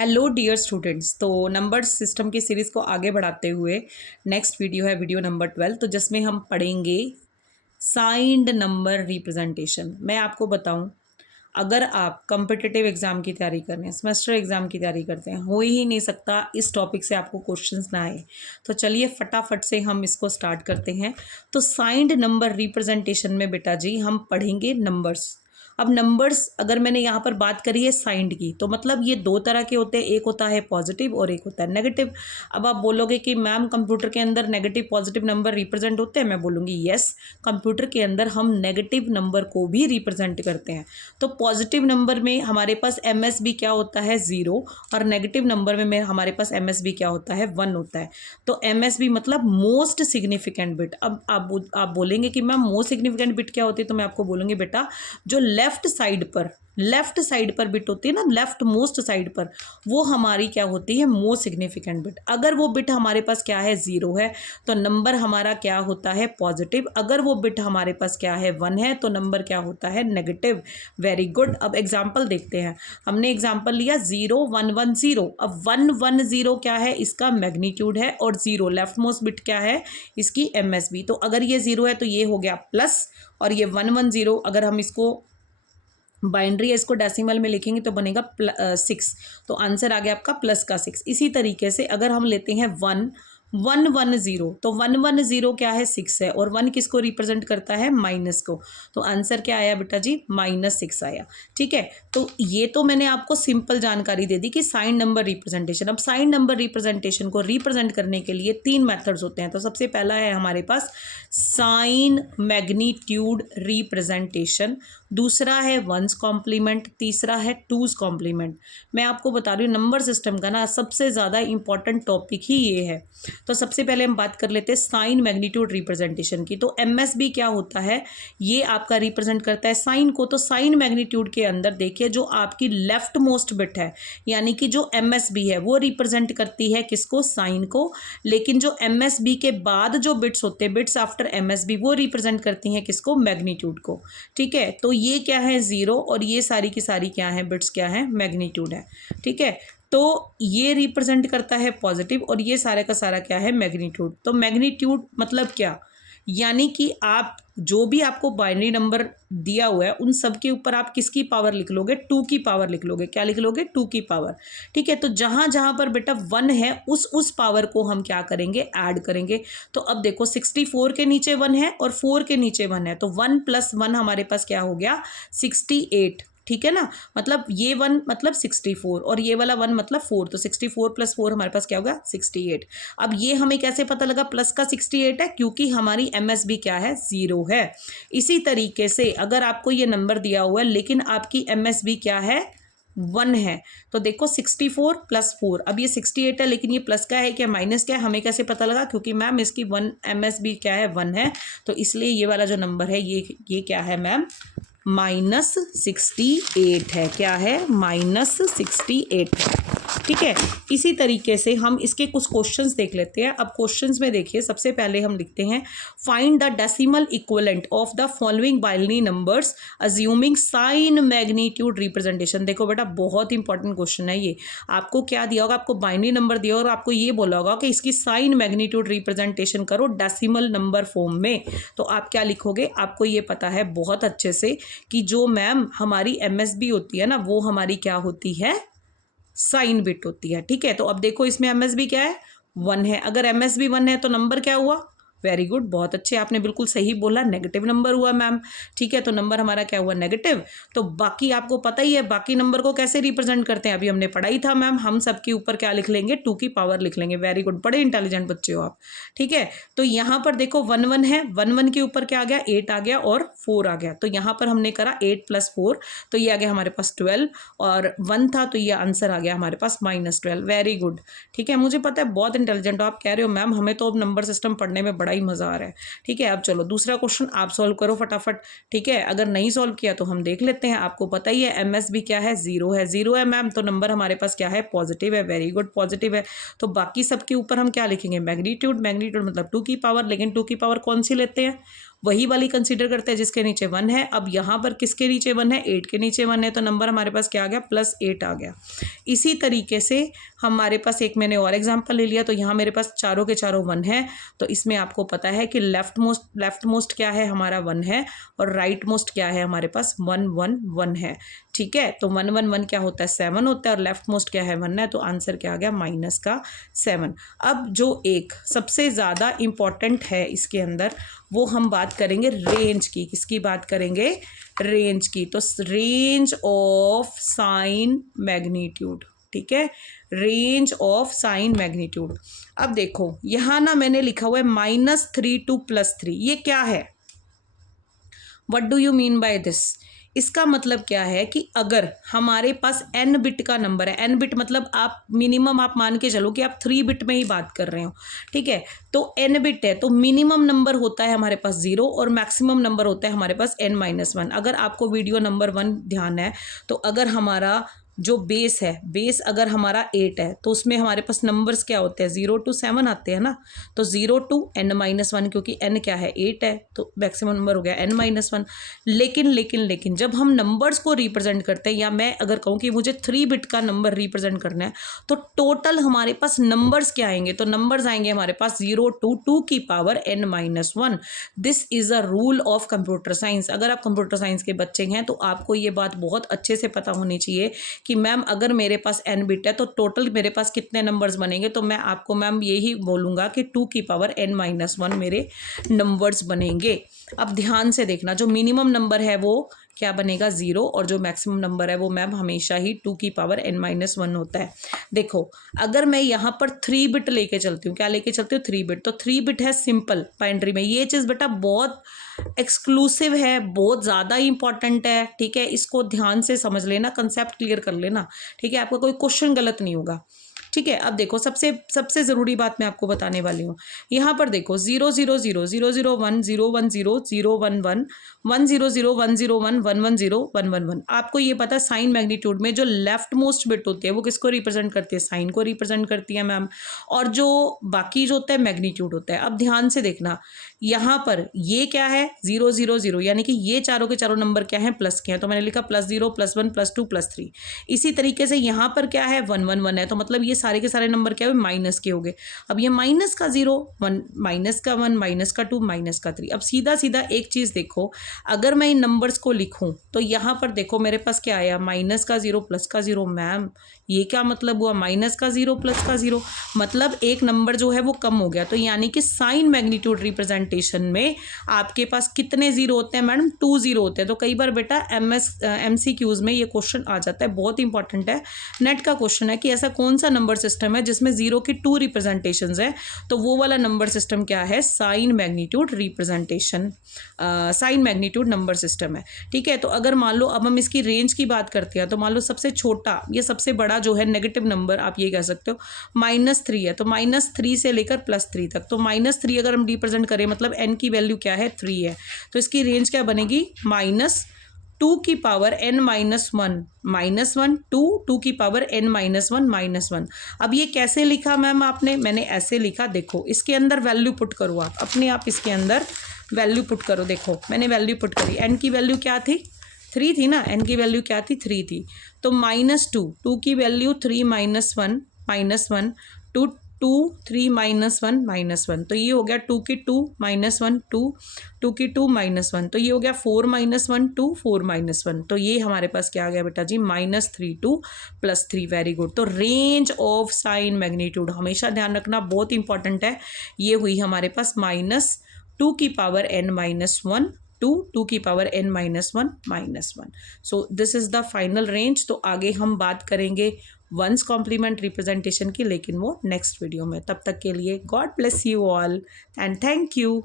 Hello dear students. तो number system की series को आगे बढ़ाते हुए नेक्स्ट वीडियो है वीडियो नंबर 12। तो जिसमें हम पढ़ेंगे साइंड नंबर रिप्रेजेंटेशन। मैं आपको बताऊं, अगर आप कम्पिटिटिव एग्ज़ाम की तैयारी कर रहे हैं, सेमेस्टर एग्ज़ाम की तैयारी करते हैं, हो ही नहीं सकता इस टॉपिक से आपको क्वेश्चंस ना आए। तो चलिए फटाफट से हम इसको स्टार्ट करते हैं। तो साइंड नंबर रिप्रेजेंटेशन में बेटा जी हम पढ़ेंगे नंबर्स। अब नंबर्स अगर मैंने यहाँ पर बात करी है साइंड की, तो मतलब ये दो तरह के होते हैं, एक होता है पॉजिटिव और एक होता है नेगेटिव। अब आप बोलोगे कि मैम कंप्यूटर के अंदर नेगेटिव पॉजिटिव नंबर रिप्रेजेंट होते हैं, मैं बोलूँगी यस, कंप्यूटर के अंदर हम नेगेटिव नंबर को भी रिप्रेजेंट करते हैं। तो पॉजिटिव नंबर में हमारे पास MSB क्या होता है 0, और नेगेटिव नंबर में हमारे पास MSB क्या होता है 1 होता है। तो MSB मतलब मोस्ट सिग्निफिकेंट बिट। अब आप बोलेंगे कि मैम मोस्ट सिग्निफिकेंट बिट क्या होती है, तो मैं आपको बोलूँगी बेटा जो लेफ्ट साइड पर बिट होती है ना, लेफ्ट मोस्ट साइड पर, वो हमारी क्या होती है मोस्ट सिग्निफिकेंट बिट। अगर वो बिट हमारे पास क्या है 0 है तो नंबर हमारा क्या होता है पॉजिटिव। अगर वो बिट हमारे पास क्या है 1 है तो नंबर क्या होता है नेगेटिव। Very good. अब एग्जाम्पल देखते हैं। हमने एग्जाम्पल लिया 0 1 1 0। अब 1 1 0 क्या है, इसका मैग्नीट्यूड है, और 0 लेफ्ट मोस्ट बिट क्या है, इसकी MSB। तो अगर ये 0 है तो ये हो गया प्लस, और ये 1 1 0 अगर हम इसको बाइनरी है, इसको डेसिमल में लिखेंगे तो बनेगा 6। तो आंसर आ गया आपका प्लस का 6। इसी तरीके से अगर हम लेते हैं 1 1 1 0, तो 1 1 0 क्या है 6 है, और 1 किसको रिप्रेजेंट करता है माइनस को। तो आंसर क्या आया बेटा जी -6 आया। ठीक है, तो ये तो मैंने आपको सिंपल जानकारी दे दी कि साइन नंबर रिप्रेजेंटेशन। अब साइन नंबर रिप्रेजेंटेशन को रिप्रेजेंट करने के लिए 3 मेथड्स होते हैं। तो सबसे पहला है हमारे पास साइन मैग्नीट्यूड रिप्रेजेंटेशन, दूसरा है वंस कॉम्प्लीमेंट, तीसरा है टूज कॉम्प्लीमेंट। मैं आपको बता रही हूँ नंबर सिस्टम का ना सबसे ज़्यादा इंपॉर्टेंट टॉपिक ही ये है। तो सबसे पहले हम बात कर लेते हैं साइन मैग्नीट्यूड रिप्रेजेंटेशन की। तो MSB क्या होता है, ये आपका रिप्रेजेंट करता है साइन को। तो साइन मैग्नीट्यूड के अंदर देखिए जो आपकी लेफ्ट मोस्ट बिट है, यानी कि जो MSB है वो रिप्रेजेंट करती है किसको, साइन को। लेकिन जो MSB के बाद जो बिट्स होते हैं, बिट्स आफ्टर MSB, वो रिप्रेजेंट करती हैं किसको, मैग्नीट्यूड को। ठीक है, तो ये क्या है 0, और ये सारी की सारी क्या है बिट्स क्या है मैग्नीट्यूड है। ठीक है, तो ये रिप्रेजेंट करता है पॉजिटिव, और ये सारे का सारा क्या है मैग्नीट्यूड। तो मैग्नीट्यूड मतलब क्या, यानी कि आप जो भी आपको बाइनरी नंबर दिया हुआ है उन सब के ऊपर आप किसकी पावर लिख लोगे, 2 की पावर लिख लोगे। क्या लिख लोगे, 2 की पावर। ठीक है, तो जहां जहां पर बेटा 1 है उस पावर को हम क्या करेंगे, ऐड करेंगे। तो अब देखो 64 के नीचे 1 है और 4 के नीचे 1 है, तो 1 + 1 हमारे पास क्या हो गया 68। ठीक है ना, मतलब ये 1 मतलब 64 और ये वाला 1 मतलब 4, तो 64 + 4 हमारे पास क्या होगा 68। अब ये हमें कैसे पता लगा प्लस का 68 है, क्योंकि हमारी MSB क्या है 0 है। इसी तरीके से अगर आपको ये नंबर दिया हुआ है लेकिन आपकी MSB क्या है 1 है, तो देखो 64 + 4, अब ये 68 है लेकिन ये प्लस का है क्या माइनस क्या है, हमें कैसे पता लगा, क्योंकि मैम इसकी 1 MSB क्या है 1 है, तो इसलिए ये वाला जो नंबर है ये क्या है मैम -68 है। क्या है -68 है। ठीक है, इसी तरीके से हम इसके कुछ क्वेश्चंस देख लेते हैं। अब क्वेश्चंस में देखिए सबसे पहले हम लिखते हैं find the decimal equivalent of the following binary numbers assuming sign magnitude representation. देखो बेटा बहुत इंपॉर्टेंट क्वेश्चन है ये। आपको क्या दिया होगा, आपको बाइनरी नंबर दिया होगा और आपको ये बोला होगा कि इसकी साइन मैग्नीट्यूड रिप्रेजेंटेशन करो डेसिमल नंबर फॉर्म में। तो आप क्या लिखोगे, आपको ये पता है बहुत अच्छे से कि जो मैम हमारी MSB होती है ना वो हमारी क्या होती है साइन बिट होती है। ठीक है, तो अब देखो इसमें MSB क्या है 1 है। अगर MSB 1 है तो नंबर क्या हुआ, वेरी गुड, बहुत अच्छे, आपने बिल्कुल सही बोला, नेगेटिव नंबर हुआ मैम। ठीक है, तो नंबर हमारा क्या हुआ नेगेटिव। तो बाकी आपको पता ही है बाकी नंबर को कैसे रिप्रेजेंट करते हैं, अभी हमने पढ़ा ही था मैम। हम सब के ऊपर क्या लिख लेंगे 2 की पावर लिख लेंगे। वेरी गुड, बड़े इंटेलिजेंट बच्चे हो आप। ठीक है, तो यहाँ पर देखो 1 1 है, 1 1 के ऊपर क्या आ गया 8 आ गया और 4 आ गया। तो यहाँ पर हमने करा 8 + 4, तो ये आ गया हमारे पास 12, और 1 था तो ये आंसर आ गया हमारे पास -12। Very good. ठीक है, मुझे पता है बहुत इंटेलिजेंट हो आप। कह रहे हो मैम हमें तो अब नंबर सिस्टम पढ़ने में बड़ा ही मजा आ रहा है। ठीक है, अब चलो दूसरा क्वेश्चन आप सॉल्व करो फटाफट। ठीक है, अगर नहीं सॉल्व किया तो हम देख लेते हैं। आपको पता ही है MSB क्या है 0 है, 0 है मैम, तो नंबर हमारे पास क्या है पॉजिटिव है। वेरी गुड, पॉजिटिव है। तो बाकी सबके ऊपर हम क्या लिखेंगे मैग्नीट्यूड। मैग्नीट्यूड मतलब 2 की पावर, लेकिन 2 की पावर कौन सी लेते हैं वही वाली कंसीडर करते हैं जिसके नीचे 1 है। अब यहाँ पर किसके नीचे 1 है, 8 के नीचे 1 है, तो नंबर हमारे पास क्या आ गया, +8 आ गया। इसी तरीके से हमारे पास एक मैंने और एग्जांपल ले लिया, तो यहाँ मेरे पास चारों के चारों 1 है, तो इसमें आपको पता है कि लेफ्ट मोस्ट क्या है, हमारा 1 है, और राइट मोस्ट क्या है, हमारे पास 1 1 1 है। ठीक है, तो 1 1 1 क्या होता है, 7 होता है, और लेफ्ट मोस्ट क्या है, 1 है, तो आंसर क्या आ गया, -7। अब जो एक सबसे ज़्यादा इम्पॉर्टेंट है इसके अंदर, वो हम बात करेंगे रेंज की। किसकी बात करेंगे, रेंज की। तो रेंज ऑफ साइन मैग्नीट्यूड, ठीक है, रेंज ऑफ साइन मैग्नीट्यूड। अब देखो यहाँ ना मैंने लिखा हुआ है -3 to +3, ये क्या है, what do you mean by this. इसका मतलब क्या है कि अगर हमारे पास n बिट का नंबर है, n बिट मतलब आप मिनिमम आप मान के चलो कि आप 3 बिट में ही बात कर रहे हो, ठीक है, तो n बिट है, तो मिनिमम नंबर होता है हमारे पास 0 और मैक्सिमम नंबर होता है हमारे पास n-1। अगर आपको वीडियो नंबर 1 ध्यान है, तो अगर हमारा जो बेस है, बेस अगर हमारा 8 है, तो उसमें हमारे पास नंबर्स क्या होते हैं, 0 to 7 आते हैं ना, तो 0 to n-1, क्योंकि n क्या है, 8 है, तो मैक्सिमम नंबर हो गया n-1। लेकिन जब हम नंबर्स को रिप्रेजेंट करते हैं, या मैं अगर कहूँ कि मुझे 3 बिट का नंबर रिप्रेजेंट करना है, तो टोटल हमारे पास नंबर्स क्या आएंगे, तो नंबर्स आएंगे हमारे पास 0 to 2 की power n-1। This is a rule of computer science. अगर आप कंप्यूटर साइंस के बच्चे हैं तो आपको ये बात बहुत अच्छे से पता होनी चाहिए कि मैम अगर मेरे पास n बिट है तो टोटल मेरे पास कितने नंबर्स बनेंगे, तो मैं आपको मैम यही बोलूँगा कि 2 की पावर n-1 मेरे नंबर्स बनेंगे। अब ध्यान से देखना, जो मिनिमम नंबर है वो क्या बनेगा, 0, और जो मैक्सिमम नंबर है वो मैम हमेशा ही 2 की पावर n-1 होता है। देखो अगर मैं यहाँ पर 3 बिट लेके चलती हूँ, क्या लेके चलती हूँ, 3 बिट, तो 3 बिट है सिंपल बाइनरी में। ये चीज़ बेटा बहुत एक्सक्लूसिव है, बहुत ज़्यादा इंपॉर्टेंट है, ठीक है, इसको ध्यान से समझ लेना, कंसेप्ट क्लियर कर लेना, ठीक है, आपका कोई क्वेश्चन गलत नहीं होगा। ठीक है, अब देखो सबसे ज़रूरी बात मैं आपको बताने वाली हूँ। यहाँ पर देखो 0 0 0 0 0 1 0 1 0 0 1 1 1 0 0 1 0 1 1 1 0 1 1 1। आपको ये पता है साइन मैग्नीट्यूड में जो लेफ्ट मोस्ट बिट होती है वो किसको रिप्रेजेंट करती है, साइन को रिप्रेजेंट करती है मैम, और जो बाकी जो होता है मैग्नीट्यूड होता है। अब ध्यान से देखना, यहाँ पर ये क्या है, 0 0 0, यानी कि ये चारों के चारों नंबर क्या हैं, प्लस के हैं, तो मैंने लिखा +0 +1 +2 +3। इसी तरीके से यहाँ पर क्या है, 1 1 1 है, तो मतलब ये सारे के सारे नंबर क्या हुए, माइनस के हो गए। अब ये माइनस का 0 1, माइनस का 1, माइनस का 2, माइनस का 3। अब सीधा सीधा एक चीज़ देखो, अगर मैं इन नंबर्स को लिखूं तो यहाँ पर देखो मेरे पास क्या आया, माइनस का 0 प्लस का 0। मैम ये क्या मतलब हुआ, माइनस का 0 प्लस का 0, मतलब एक नंबर जो है वो कम हो गया। तो यानी कि साइन मैग्नीट्यूड रिप्रेजेंटेशन में आपके पास कितने जीरो होते हैं मैडम, 2 0 होते हैं। तो कई बार बेटा MCQs में ये क्वेश्चन आ जाता है, बहुत इंपॉर्टेंट है, नेट का क्वेश्चन है कि ऐसा कौन सा नंबर सिस्टम है जिसमें 0 की 2 रिप्रेजेंटेशंस है, तो वो वाला नंबर सिस्टम क्या है, sign magnitude representation, sign magnitude number system है। ठीक है, तो अगर मान लो अब हम इसकी रेंज की बात करते हैं, तो मान लो सबसे छोटा या सबसे बड़ा जो है नेगेटिव नंबर आप ये कह सकते हो -3 है, तो -3 से लेकर +3 तक, तो -3 अगर हम रिप्रेजेंट करें मतलब n की वैल्यू क्या है, 3 है, तो इसकी रेंज क्या बनेगी, -2 की पावर n-1 -1 2 की पावर n-1 -1। अब ये कैसे लिखा मैम आपने, मैंने ऐसे लिखा, देखो इसके अंदर वैल्यू पुट करो, आप अपने आप इसके अंदर वैल्यू पुट करो। देखो मैंने वैल्यू पुट करी, n की वैल्यू क्या थी, 3 थी ना, n की वैल्यू क्या थी, 3 थी, तो -2 की वैल्यू 3 -1 -1 2 2 3 -1 -1, तो ये हो गया 2 की 2 -1 2 की 2 -1, तो ये हो गया 4 -1 2 4 -1, तो ये हमारे पास क्या आ गया बेटा जी, -3 to +3। Very good. तो रेंज ऑफ साइन मैग्नीट्यूड हमेशा ध्यान रखना, बहुत इंपॉर्टेंट है। ये हुई हमारे पास -2 की पावर n-1 2 की power n-1 -1। So this is the final range. तो आगे हम बात करेंगे वंस कॉम्प्लीमेंट रिप्रेजेंटेशन की, लेकिन वो नेक्स्ट वीडियो में। तब तक के लिए God bless you all and thank you.